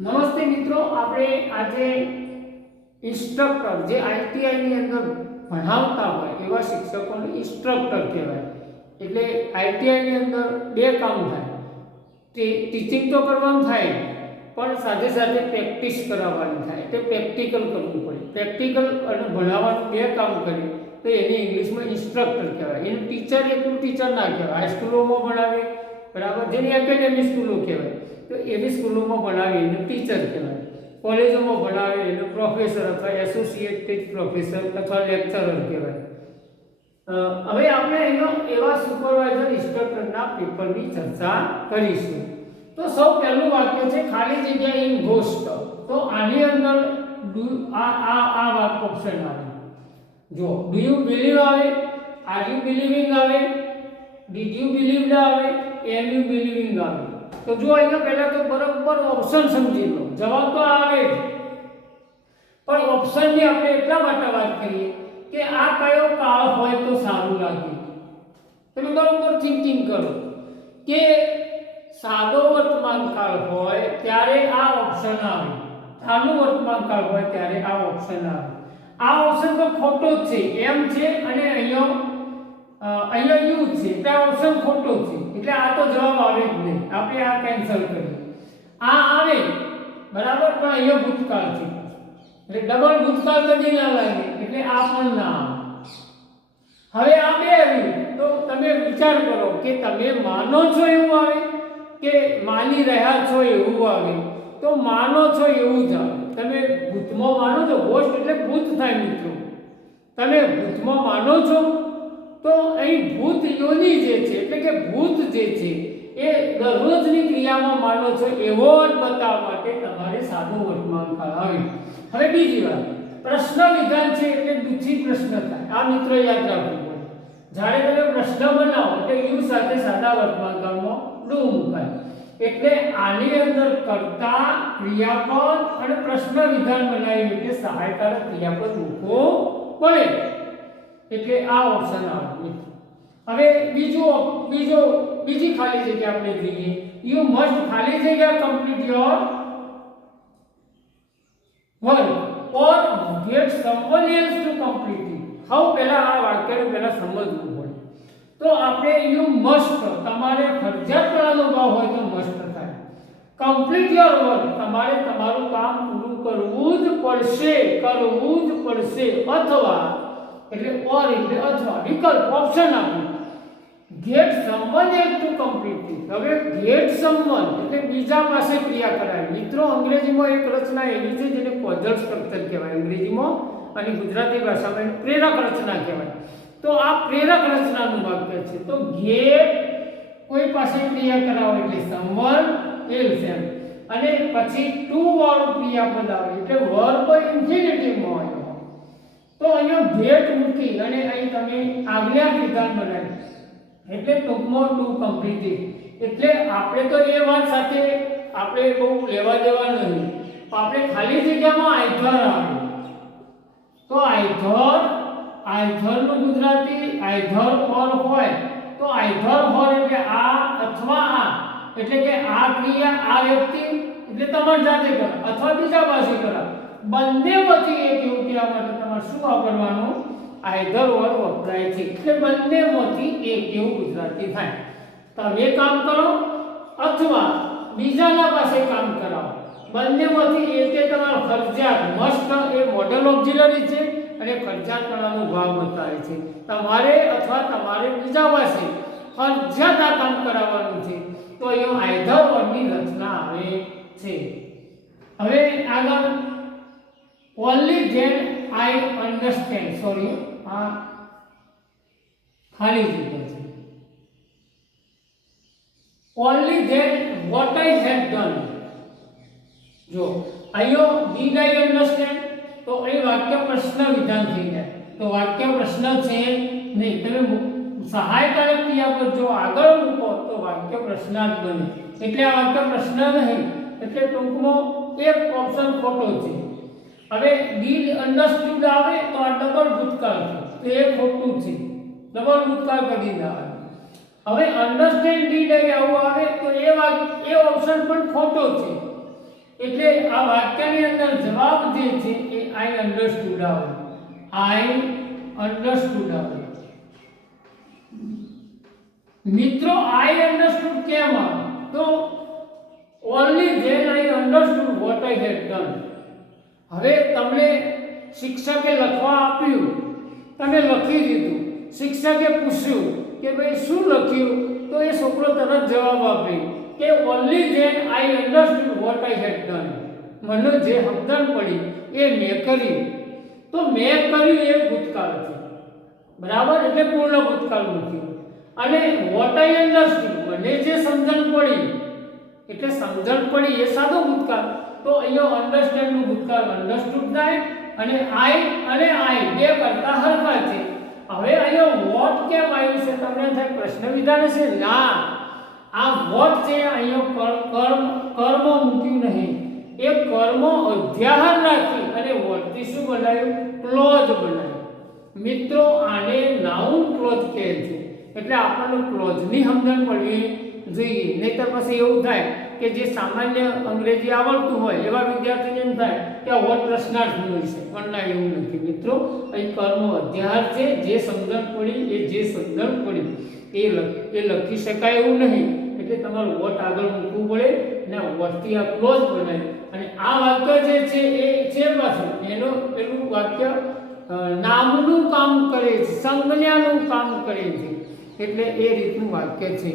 નમસ્તે મિત્રો, આપણે આજે ઇન્સ્ટ્રક્ટર જે આઈટીઆઈ ની અંદર ભણાવતા હોય એવા શિક્ષકોને ઇન્સ્ટ્રક્ટર કહેવાય. એટલે આઈટીઆઈ ની અંદર બે કામ થાય. ટીચિંગ તો કરવાનું થાય પણ સાથે સાથે પ્રેક્ટિસ કરાવવાની થાય. એટલે પ્રેક્ટિકલ કરવું પડે. પ્રેક્ટિકલ અને ભણાવવાનું બે કામ કરીએ તો એને ઇંગ્લિશમાં ઇન્સ્ટ્રક્ટર કહેવાય. એનું ટીચર એટલું ટીચર ના કહેવાય. હાઈસ્કૂલોમાં ભણાવે બરાબર, જેની એકેડેમી સ્કૂલો કહેવાય તો એવી સ્કૂલોમાં ભણાવે એનું ટીચર કહેવાય. કોલેજોમાં ભણાવે એનું પ્રોફેસર અથવા એસોસિએટેડ પ્રોફેસર અથવા લેક્ચરર કહેવાય. હવે આપણે અહીંયા એવા સુપરવાઇઝર ઇન્સ્ટ્રક્ટરના પેપરની ચર્ચા કરીશું. તો સૌ પહેલું વાક્ય છે ખાલી જગ્યા ઇન ઘોસ્ટ. તો આની અંદર આ ઓપ્શન આવે. જો ડુ યુ બિલીવ આવે, આર યુ બિલીવિંગ આવે, ડીડ યુ બિલીવ્ડ આવે, એમ યુ બિલીવિંગ આવે. તો જો અહીંયા પહેલા તો બરાબર ઓપ્શન સમજી લો. જવાબ તો આવે જ, પણ ઓપ્શનની આપણે એટલા માટે વાત કરીએ કે આ કયો કાળ હોય તો સારું લાગે. તમે બરાબર થિંકિંગ કરો કે સાદો વર્તમાન કાળ હોય ત્યારે આ ઓપ્શન આવે, ચાલુ વર્તમાન કાળ હોય ત્યારે આ ઓપ્શન આવે. આ ઓપ્શન તો ખોટો જ છે, એમ છે અને અહીંયા યુ છે એટલે આ ઓપ્શન ખોટો છે. એટલે આ તો જવાબ આવે જ નહીં. આપણે આ કેન્સલ કરીએ. આ આવે બરાબર, પણ અહીંયા ભૂતકાળ છે એટલે ડબલ ભૂતકાળ કદી ના લાગે એટલે આ પણ ના આવે. હવે આ બે આવ્યું તો તમે વિચાર કરો કે તમે માનો છો એવું આવે કે માની રહ્યા છો એવું આવે. તો માનો છો એવું જ આવે. તમે ભૂતમાં માનો છો, ઘોસ્ટ એટલે ભૂત થાય મિત્રો. તમે ભૂતમાં માનો છો તો અહીં ભૂત યોની જે છે એટલે કે ભૂત જે છે એ દરરોજની ક્રિયામાં માનો છો એવો જ બતાવવા માટે તમારે સાદું વર્તમાન કાળ આવે. હવે બીજી વાત, પ્રશ્ન વિધાન છે એટલે દુથી પ્રશ્ન થાય. આ મિત્રો યાદ રાખવું પડે. જ્યારે તમે પ્રશ્ન બનાવો એટલે યુ સાથે સાદા વર્તમાન કાળમાં ડુ મુકાય. એટલે આની અંદર કર્તા, ક્રિયાપદ અને પ્રશ્ન વિધાન બનાવી એટલે સહાયકારક ક્રિયાપદ મૂકવો પડે. એટલે આ ઓપ્શન આવે. હવે બીજી ખાલી જગ્યા આપણે જોઈએ. યુ મસ્ટ ખાલી જગ્યા complete your work or get someone else to complete it. હવે પહેલા આ વાક્યને પહેલા સમજવું પડે. તો આપણે યુ મસ્ટ, તમારે ફરજિયાત ભાવ હોય તો મસ્ટ થાય. કમ્પ્લીટ યોર વર્ક, તમારે તમારું કામ પૂરું કરવું જ પડશે, અથવા એટલે ઓર એટલે અથવા વિકલ્પ ઓપ્શન આપ્યું. Get someone else to complete it. હવે ગેટ સમવન એટલે બીજા પાસે ક્રિયા કરાવી. મિત્રો અંગ્રેજીમાં એક રચના એવી છે જેને કોઝલ સ્ટ્રક્ચર કહેવાય અંગ્રેજીમાં, અને ગુજરાતી ભાષામાં એને પ્રેરક રચના કહેવાય. તો આ પ્રેરક રચનાનું વાક્ય છે. તો ગેટ કોઈ પાસે ક્રિયા કરાવો એટલે સમવન એલ્સ એમ, અને પછી ટુ વાળું ક્રિયાપદ આવે એટલે વર્બ ઇન્ફિનિટિવમાં હોય. તો અહીંયા ગેટ મૂકી અને અહીં તમે આજ્ઞા વિધાન બનાવી એટલે ટૂંકમાં ટુ કમ્પ્લીટ. એટલે આપણે તો એ વાત સાથે આપણે બહુ લેવા દેવા નહીં. આપણે ખાલી જગ્યામાં આઈધર આવે તો આઈધરનું ગુજરાતી આઈધર ઓર હોય તો આઈધર ઓર એટલે આ અથવા આ, એટલે કે આ ક્રિયા આ વ્યક્તિ એટલે તમારે જાતે કરો અથવા બીજા પાસે કરો. બંનેમાંથી એક એવું કહેવા માટે તમારે શું વાપરવાનું? આઈધર ઓર વપરાય છે. એટલે બંનેમાંથી એક એવું ગુજરાતી થાય. તમે કામ કરો અથવા બીજાના પાસે કામ કરાવો. બંનેમાંથી એકે તમારો ફરજિયાત, મસ્ટ એ મોડલ ઓક્ઝિલરી છે અને ફરજિયાત કરવાનો ભાવ બતાવે છે. તમારે અથવા તમારે બીજા પાસે ફરજિયાત આ કામ કરાવવાનું છે તો અહીંયા આઈધર ઓરની રચના આવે છે. હવે આગળ only then I understand, sorry આ ખાલી જગ્યા છે. only then what I have done. જો અહીંયા did I understand તો એ વાક્ય પ્રશ્ન વિધાન થઈ જાય. તો વાક્ય પ્રશ્ન છે નહીં. તમે સહાયકારક ક્રિયાપદ જો આગળ મૂકો તો વાક્ય પ્રશ્નાર્થ બને. એટલે આ વાક્ય પ્રશ્ન નહીં, એટલે ટૂંકમાં એક ઓપ્શન ખોટો છે. હવે ડીડ અન્ડરસ્ટુડ આવે તો આ ડબલ ભૂતકાળ છે તો એ ખોટું છે. ડબલ ભૂતકાળ કદી ના આવે. હવે અન્ડરસ્ટેન્ડ ડીડ આવું આવે તો એ ઓપ્શન પણ ખોટો છે. એટલે આ વાક્યની અંદર જવાબ જે છે એ આઈ અન્ડરસ્ટુડ આવે. આઈ અન્ડરસ્ટુડ આવે. મિત્રો આઈ અન્ડરસ્ટુડ કેમ આવે? તો only than I understood what I head done. હવે તમને શિક્ષકે લખવા આપ્યું, તમે લખી દીધું, શિક્ષકે પૂછ્યું કે ભાઈ શું લખ્યું, તો એ છોકરો તરત જવાબ આપે કે only than I understood what I head done. મને જે સમજણ પડી એ મેં કર્યું. તો મેં કર્યું એ ભૂતકાળ છે, બરાબર, એટલે પૂર્ણ ભૂતકાળ મૂક્યું. અને વોટ આઈ અન્ડરસ્ટુડ, મને જે સમજણ પડી, એટલે સમજણ પડી એ સાદો ભૂતકાળ. તો અહીંયા અન્ડરસ્ટેન્ડ નું ભૂતકાળ અન્ડરસ્ટુડ થાય અને આઈ બે કરતા હરખા છે. હવે અહીંયા વોટ કેમ આવ્યું છે? તમને થાય પ્રશ્ન વિધાન છે. ના, આ વોટ છે અહીંયા કર્મ મૂક્યું નહીં. એ કર્મ અધ્યાહાર રાખી અને વોટથી શું બનાવ્યું? ક્લોઝ બનાવ્યું. મિત્રો આને નાઉન ક્લોઝ કહે છે. એટલે આપણને ક્લોઝની સમજણ પડવી જોઈએ. નહીતર પછી એવું થાય કે જે સામાન્ય અંગ્રેજી આવડતું હોય એવા વિદ્યાર્થીને એમ થાય કે આ વોટ પ્રશ્નાર્થનું હોય છે, પણ ના, એવું નથી મિત્રો. અહીં કર્મ અધ્યાહાર છે. જે સમજણ પડી એ જે સમજણ પડી એ લખી શકાય એવું નહીં. એટલે તમારે વોટ આગળ મૂકવું પડે ને વોટથી આ ક્લોઝ બનાવે. અને આ વાક્ય જે છે એ છે પાછું એનો પેલું વાક્ય નામનું કામ કરે છે, સંજ્ઞાનું કામ કરે છે. એટલે એ રીતનું વાક્ય છે.